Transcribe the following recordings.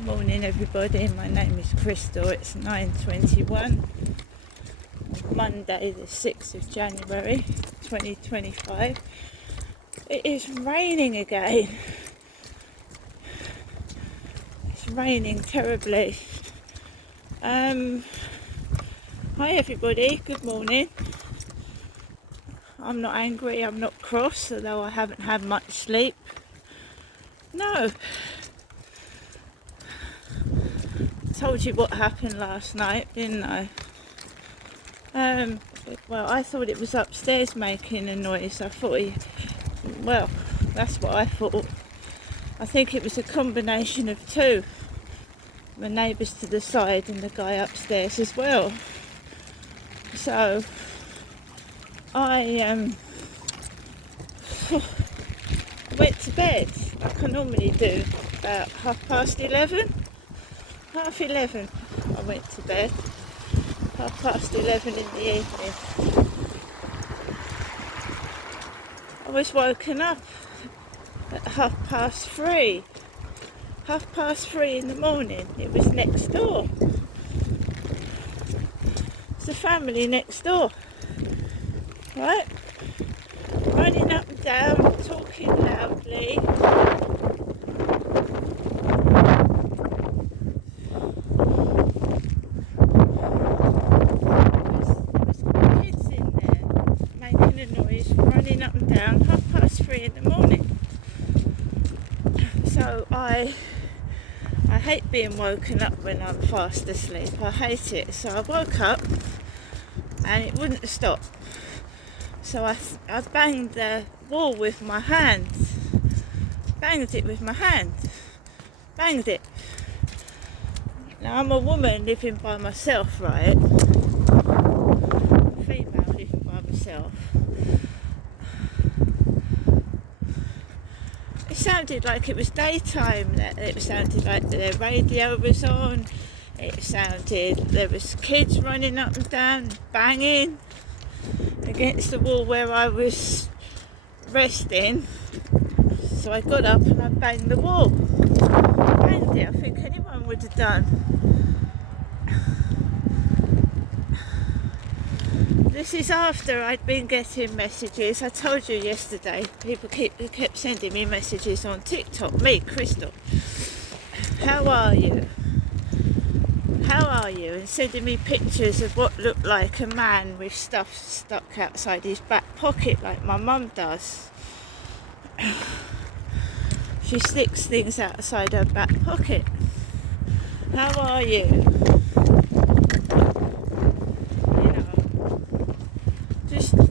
Good morning everybody, my name is Crystal. It's 9:21, Monday the 6th of January 2025. It is raining again. It's raining terribly. Hi everybody, good morning. I'm not angry, I'm not cross, although I haven't had much sleep. No. Told you what happened last night, didn't I? Well, I thought it was upstairs making a noise. That's what I thought. I think it was a combination of two. My neighbours to the side and the guy upstairs as well. So, I went to bed, like I normally do, about 11:30. 11:30 I went to bed, 11:30 in the evening. I was woken up at 3:30. 3:30 in the morning. It was next door. It's the family next door, right? Running up and down, talking loudly. Running up and down, 3:30 in the morning. So I hate being woken up when I'm fast asleep. I hate it. So I woke up and it wouldn't stop. So I banged the wall with my hands. Banged it with my hand. Banged it. Now I'm a woman living by myself, right? A female living by myself. It sounded like it was daytime. It sounded like the radio was on. It sounded there was kids running up and down, banging against the wall where I was resting. So I got up and I banged the wall. Banged it. I think anyone would have done. This is after I'd been getting messages. I told you yesterday, people kept sending me messages on TikTok. Me, Crystal, how are you? How are you? And sending me pictures of what looked like a man with stuff stuck outside his back pocket, like my mum does. She sticks things outside her back pocket. How are you?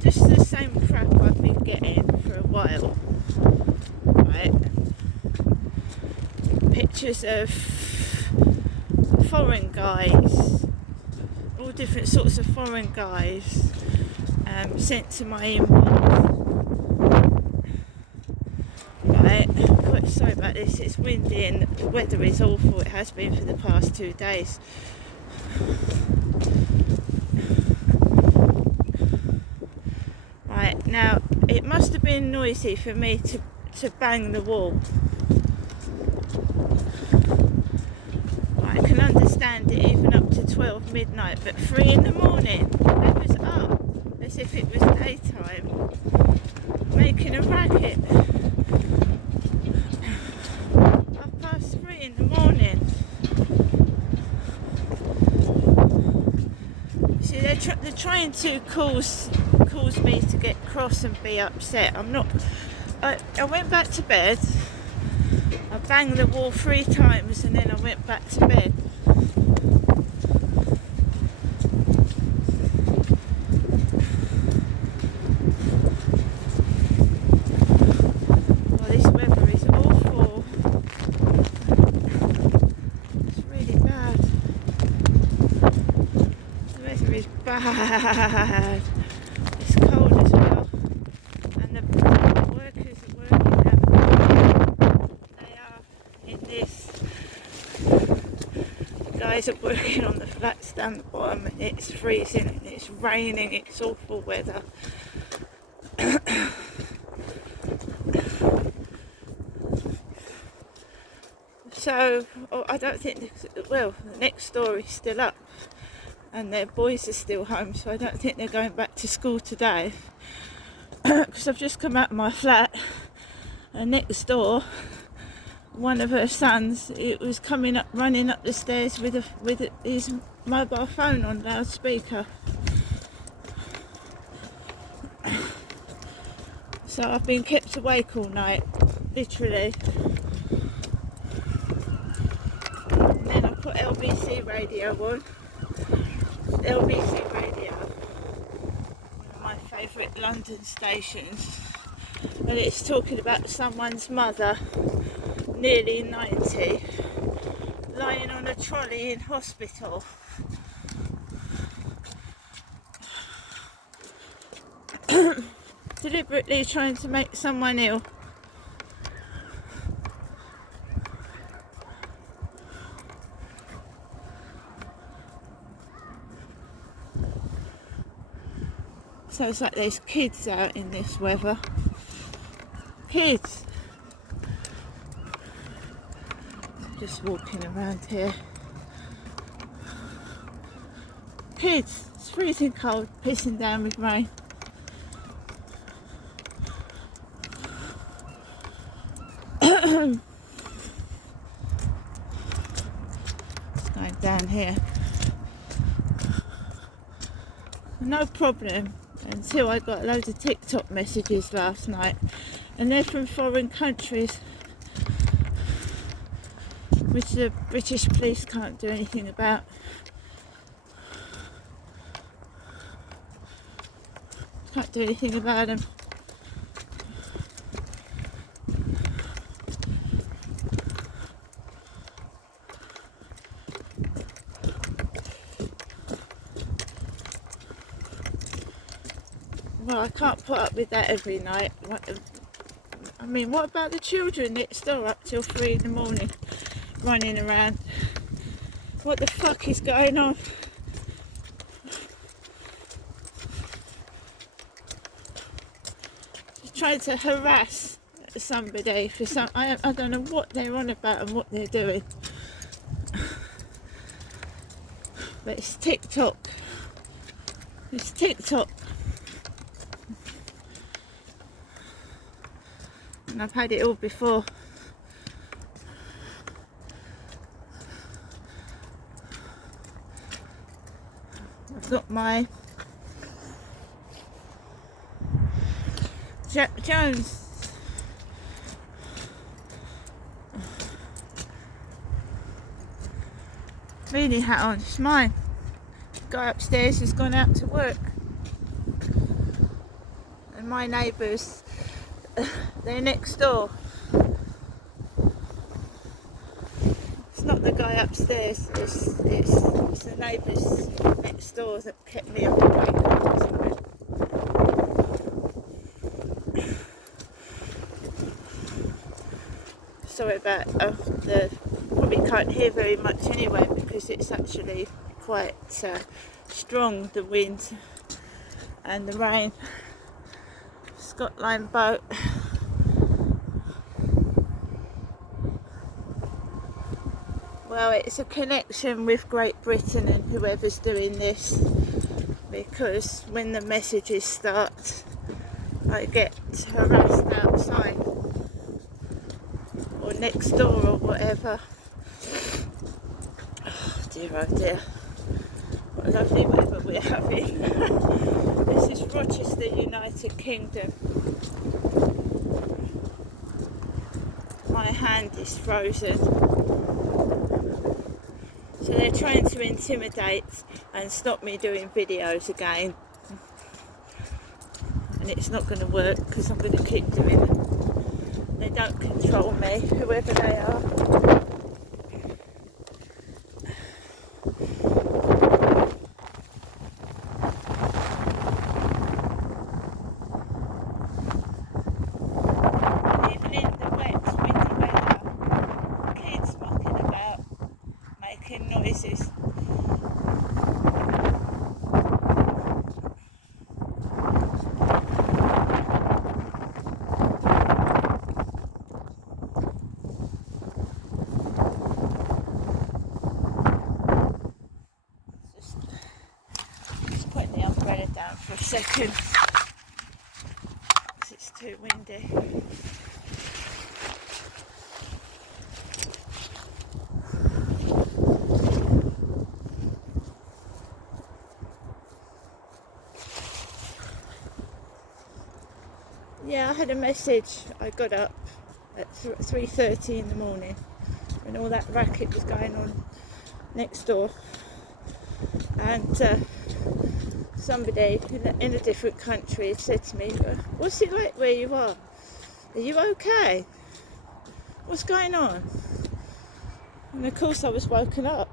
Just the same crap I've been getting for a while, right? Pictures of foreign guys, all different sorts of foreign guys, sent to my inbox. Right, quite sorry about this, it's windy and the weather is awful, it has been for the past 2 days. Right, now it must have been noisy for me to bang the wall. I can understand it even up to 12 midnight, but 3 in the morning, I was up as if it was daytime, making a racket. 3:30 in the morning. See, they're trying to cause me to get cross and be upset. I'm not. I went back to bed. I banged the wall 3 times and then I went back to bed. Well, this weather is awful. It's really bad. The weather is bad. It's cold as well. And the workers are working out. They are in this. The guys are working on the flats down the bottom and it's freezing and it's raining. It's awful weather. So I don't think, well, the next door is still up and their boys are still home, so I don't think they're going back to school today. Because I've just come out of my flat and next door, one of her sons, it was coming up, running up the stairs with his mobile phone on loudspeaker. So I've been kept awake all night, literally. And then I put LBC radio on. LBC radio, one of my favourite London stations, and it's talking about someone's mother, nearly 90, lying on a trolley in hospital. Deliberately trying to make someone ill. So it's like there's kids out in this weather. Kids! Just walking around here. Kids! It's freezing cold, pissing down with rain. It's going down here. No problem. Until I got loads of TikTok messages last night, and they're from foreign countries, which the British police can't do anything about. Can't do anything about them. Well, I can't put up with that every night. I mean, what about the children next door up till 3 in the morning, running around? What the fuck is going on? Trying to harass somebody for some. I don't know what they're on about and what they're doing. But it's TikTok. It's TikTok. And I've had it all before. I've got my Jack Jones reading hat on. It's mine. The guy upstairs has gone out to work. And my neighbours, they're next door. It's not the guy upstairs, it's the neighbours next door that kept me up awake. Sorry about probably can't hear very much anyway because it's actually quite strong, the wind and the rain. Scott Line boat. Well, it's a connection with Great Britain and whoever's doing this, because when the messages start I get harassed outside or next door or whatever. Oh dear, what a lovely weather we're having. This is Rochester, United Kingdom. My hand is frozen. So they're trying to intimidate and stop me doing videos again. And it's not going to work because I'm going to keep doing them. They don't control me, whoever they are. Even in the wet, windy weather, kids mucking about, making noises. for a second because it's too windy. Yeah, I had a message. I got up at 3:30 in the morning when all that racket was going on next door, and somebody in a different country said to me, "What's it like where you are? Are you okay? What's going on?" And of course I was woken up.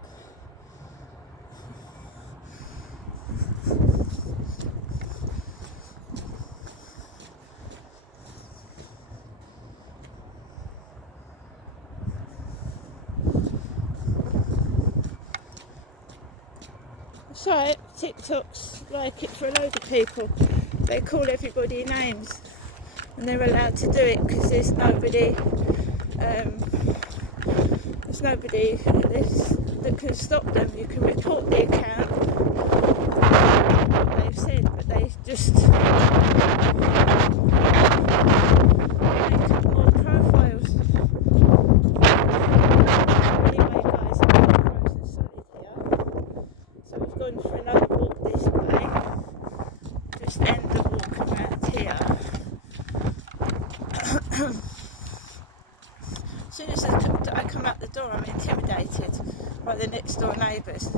So TikTok's like it for a load of people. They call everybody names, and they're allowed to do it because there's nobody that can stop them. You can report the account, what they've said, but they just make up more profiles. Anyway, guys, I'm frozen solid here. So we've gone for another walk this way. Just end the walk around here. As soon as I come out the door, I'm intimidated by the next door neighbours.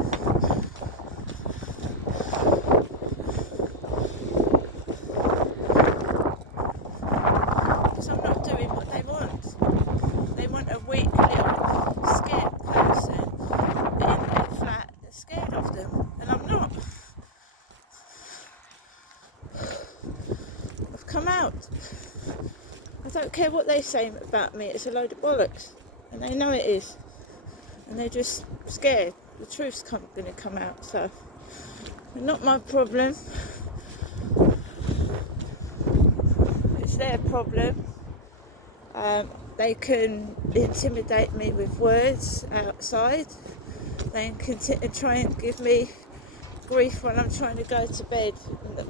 Because I'm not doing what they want. They want a weak little scared person in their flat that's scared of them, and I'm not. I've come out. I don't care what they say about me, it's a load of bollocks, and they know it is, and they're just scared. The truth's going to come out, so not my problem. It's their problem. They can intimidate me with words outside. They can try and give me grief when I'm trying to go to bed.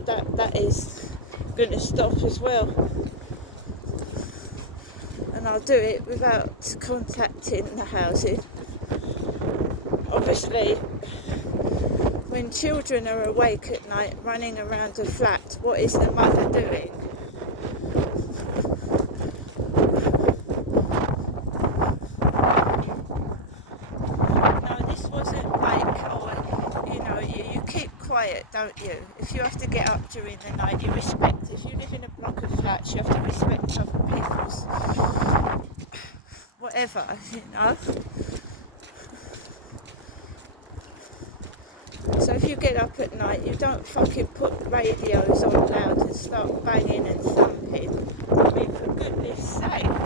That is going to stop as well. And I'll do it without contacting the housing. Obviously, when children are awake at night running around a flat, what is the mother doing? No, this wasn't like, you keep quiet, don't you? If you have to get up during the night, you respect. If you live in a block of flats, you have to respect other people's whatever, So if you get up at night, you don't fucking put radios on loud and start banging and thumping. I mean, for goodness sake.